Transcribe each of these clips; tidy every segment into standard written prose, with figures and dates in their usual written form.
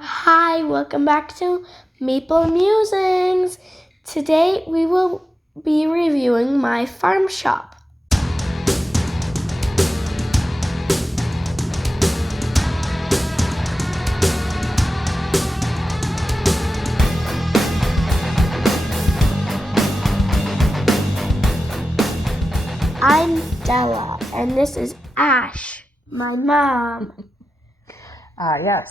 Hi, welcome back to Maple Musings. Today we will be reviewing my farm shop. I'm Della, and this is Ash, my mom.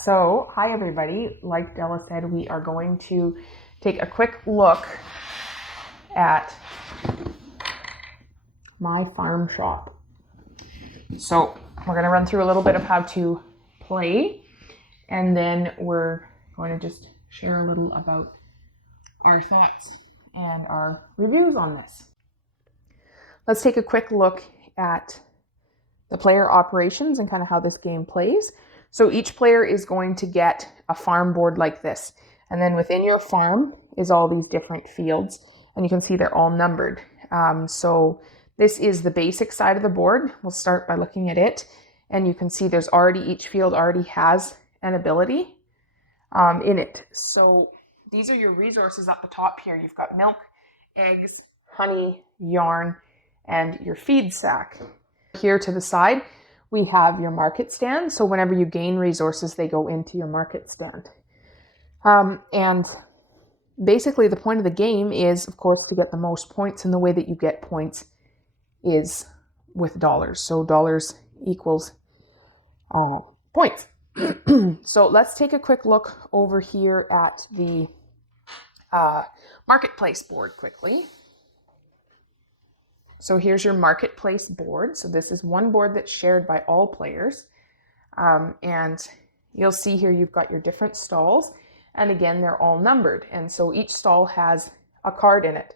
So hi everybody. Like Della said, we are going to take a quick look at my farm shop. So we're going to run through a little bit of how to play, and then we're going to just share a little about our thoughts and our reviews on this. Let's take a quick look at the player operations and kind of how this game plays. So each player is going to get a farm board like this. And then within your farm is all these different fields. And you can see they're all numbered. So this is the basic side of the board. We'll start by looking at it. And you can see there's already, each field already has an ability in it. So these are your resources up the top here. You've got milk, eggs, honey, yarn, and your feed sack. Here to the side, we have your market stand. So whenever you gain resources, they go into your market stand. And basically the point of the game is, of course, to get the most points, and the way that you get points is with dollars. So dollars equals points. So let's take a quick look over here at the marketplace board quickly. So here's your marketplace board. So this is one board that's shared by all players. And you'll see here you've got your different stalls. And again, they're all numbered. And so each stall has a card in it.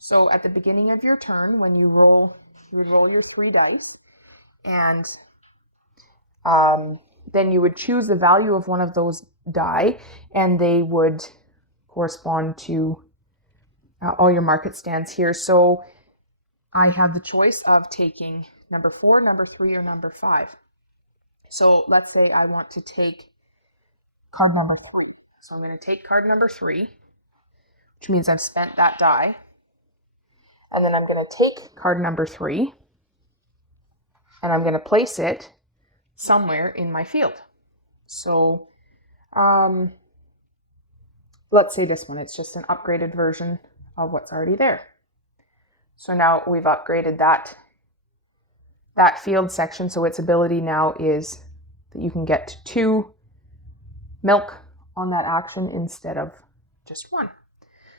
So at the beginning of your turn, when you would roll your 3 dice. And then you would choose the value of one of those die. And they would correspond to all your market stands here. So I have the choice of taking number 4, number 3, or number 5. So let's say I want to take card number 3. So I'm going to take card number 3, which means I've spent that die. And then I'm going to take card number 3, and I'm going to place it somewhere in my field. So let's say this one. It's just an upgraded version of what's already there. So now we've upgraded that field section. So its ability now is that you can get 2 milk on that action instead of just 1.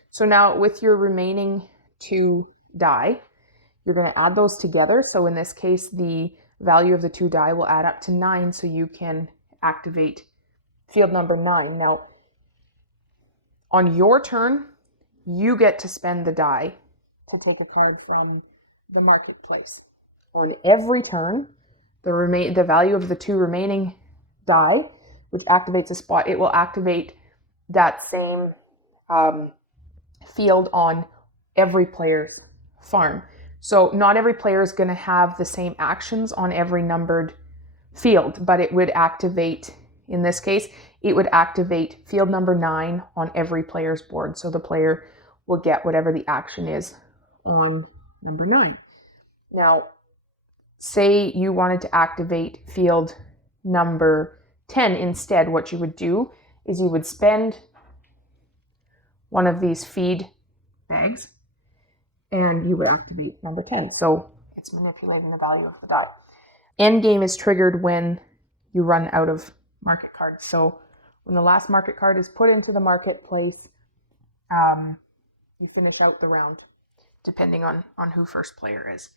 So now with your remaining 2 die, you're going to add those together. So in this case, the value of the 2 die will add up to 9. So you can activate field number 9. Now, on your turn, you get to spend the die to take a card from the marketplace. On every turn, the value of the 2 remaining die, which activates a spot, it will activate that same field on every player's farm. So not every player is going to have the same actions on every numbered field, but it would activate, in this case, it would activate field number 9 on every player's board. So the player will get whatever the action is on number 9. Now, say you wanted to activate field number 10 instead, what you would do is you would spend one of these feed bags and you would activate number 10. So it's manipulating the value of the die. Endgame is triggered when you run out of market cards. So when the last market card is put into the marketplace, you finish out the round, depending on who first player is.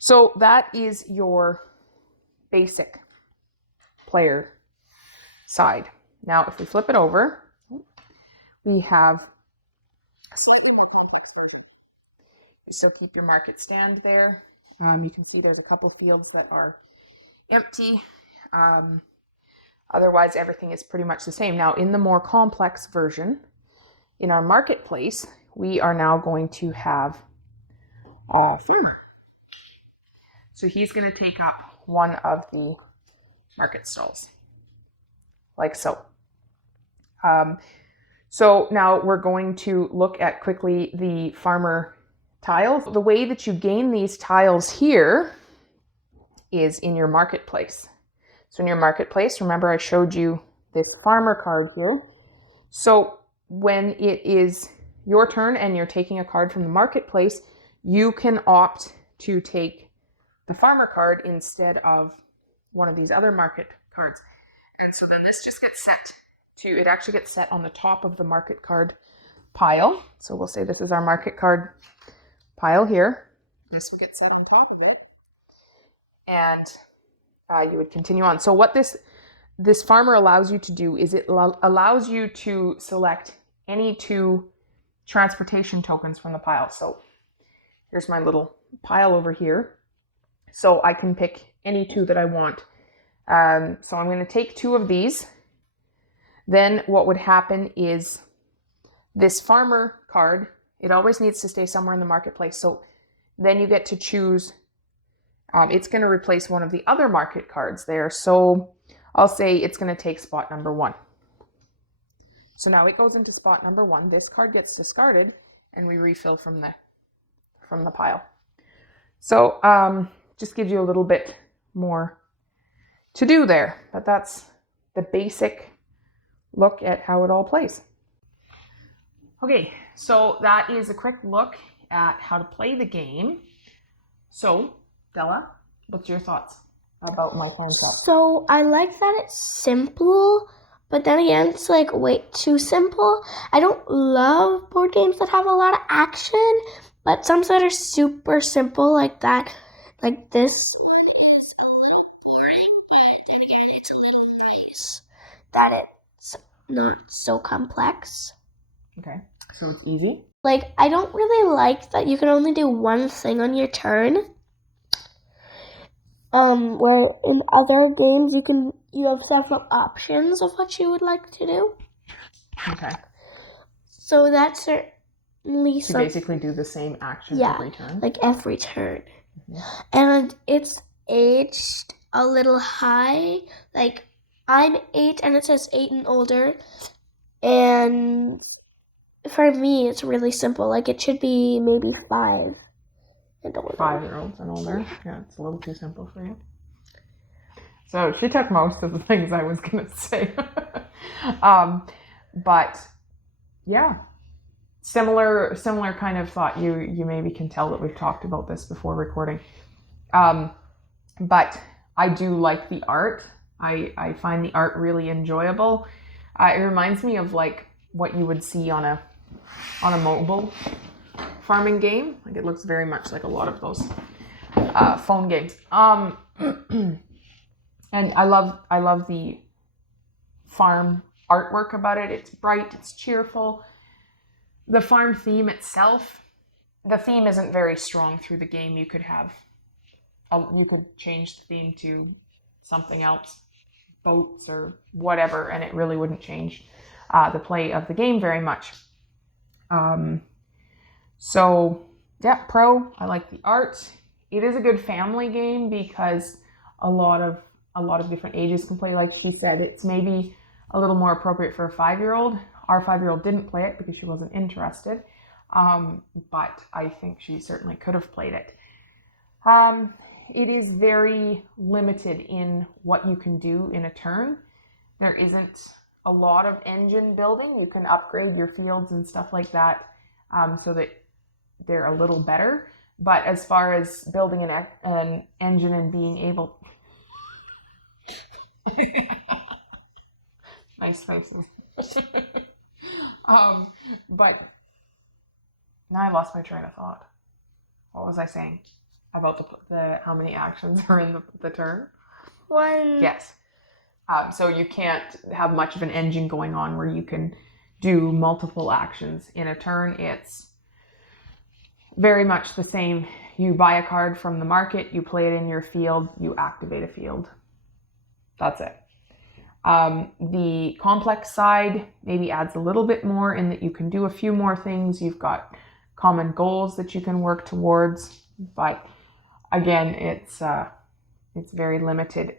So that is your basic player side. Now, if we flip it over, we have a slightly more complex version. You still keep your market stand there. You can see there's a couple fields that are empty. Otherwise, everything is pretty much the same. Now, in the more complex version, in our marketplace, we are now going to have a farmer. So he's going to take up one of the market stalls, like so. So now we're going to look at quickly the farmer tiles. The way that you gain these tiles here is in your marketplace. So in your marketplace, remember I showed you this farmer card here. So when it is your turn and you're taking a card from the marketplace, you can opt to take the farmer card instead of one of these other market cards. And so then this just gets set it actually gets set on the top of the market card pile. So we'll say this is our market card pile here. This would get set on top of it. And you would continue on. So what this farmer allows you to do is it allows you to select any 2 transportation tokens from the pile. So here's my little pile over here. So I can pick any 2 that I want. So I'm going to take 2 of these. Then what would happen is this farmer card, it always needs to stay somewhere in the marketplace. So then you get to choose, it's going to replace one of the other market cards there. So I'll say it's going to take spot number 1. So now it goes into spot number 1. This card gets discarded and we refill from the pile. So just gives you a little bit more to do there, but that's the basic look at how it all plays. Okay, so that is a quick look at how to play the game. So, Della, what's your thoughts about my farm shop? So I like that it's simple, but then again, it's like way too simple. I don't love board games that have a lot of action, but some that are super simple like that, like this one is a little boring, and then again, it's a little nice that it's not so complex. Okay, so it's easy. Like, I don't really like that you can only do one thing on your turn. Where in other games you have several options of what you would like to do. Okay. So that's certainly So basically do the same action every turn. Like every turn. Mm-hmm. And it's aged a little high. Like I'm 8 and it says 8 and older. And for me it's really simple. Like it should be maybe 5 and older. 5-year-olds and older. Yeah, it's a little too simple for you. So she took most of the things I was gonna say. But yeah, similar kind of thought. You maybe can tell that we've talked about this before recording. But I do like the art. I find the art really enjoyable. It reminds me of like what you would see on a mobile farming game. Like it looks very much like a lot of those phone games. And I love the farm artwork about it. It's bright, it's cheerful. The farm theme itself, the theme isn't very strong through the game. You could change the theme to something else, boats or whatever, and it really wouldn't change the play of the game very much. So yeah, I like the art. It is a good family game because a lot of different ages can play. Like she said, it's maybe a little more appropriate for a 5-year-old. Our 5-year-old didn't play it because she wasn't interested. But I think she certainly could have played it. It is very limited in what you can do in a turn. There isn't a lot of engine building. You can upgrade your fields and stuff like that so that they're a little better. But as far as building an engine and being able... Nice faces. But now I lost my train of thought. What was I saying about the how many actions are in the turn? 1. Yes. So you can't have much of an engine going on where you can do multiple actions in a turn. It's very much the same. You buy a card from the market, you play it in your field, you activate a field. That's it. The complex side maybe adds a little bit more in that you can do a few more things. You've got common goals that you can work towards, but again, it's very limited.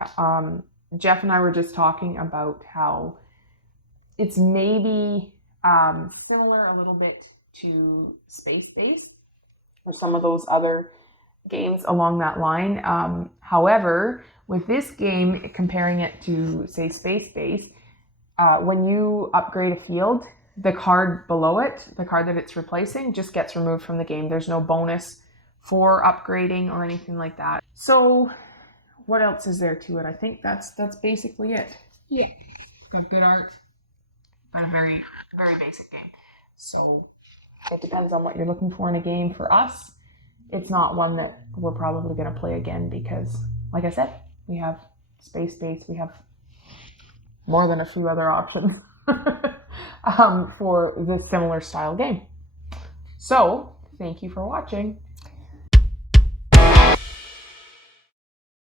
Jeff and I were just talking about how it's maybe similar a little bit to Space Base or some of those other games along that line. However, with this game, comparing it to, say, Space Base, when you upgrade a field, the card below it, the card that it's replacing, just gets removed from the game. There's no bonus for upgrading or anything like that. So what else is there to it? I think that's basically it. Yeah. It's got good art, but a very, very basic game. So it depends on what you're looking for in a game. For us, it's not one that we're probably going to play again because, like I said, we have Space Base, we have more than a few other options for this similar style game. So, thank you for watching.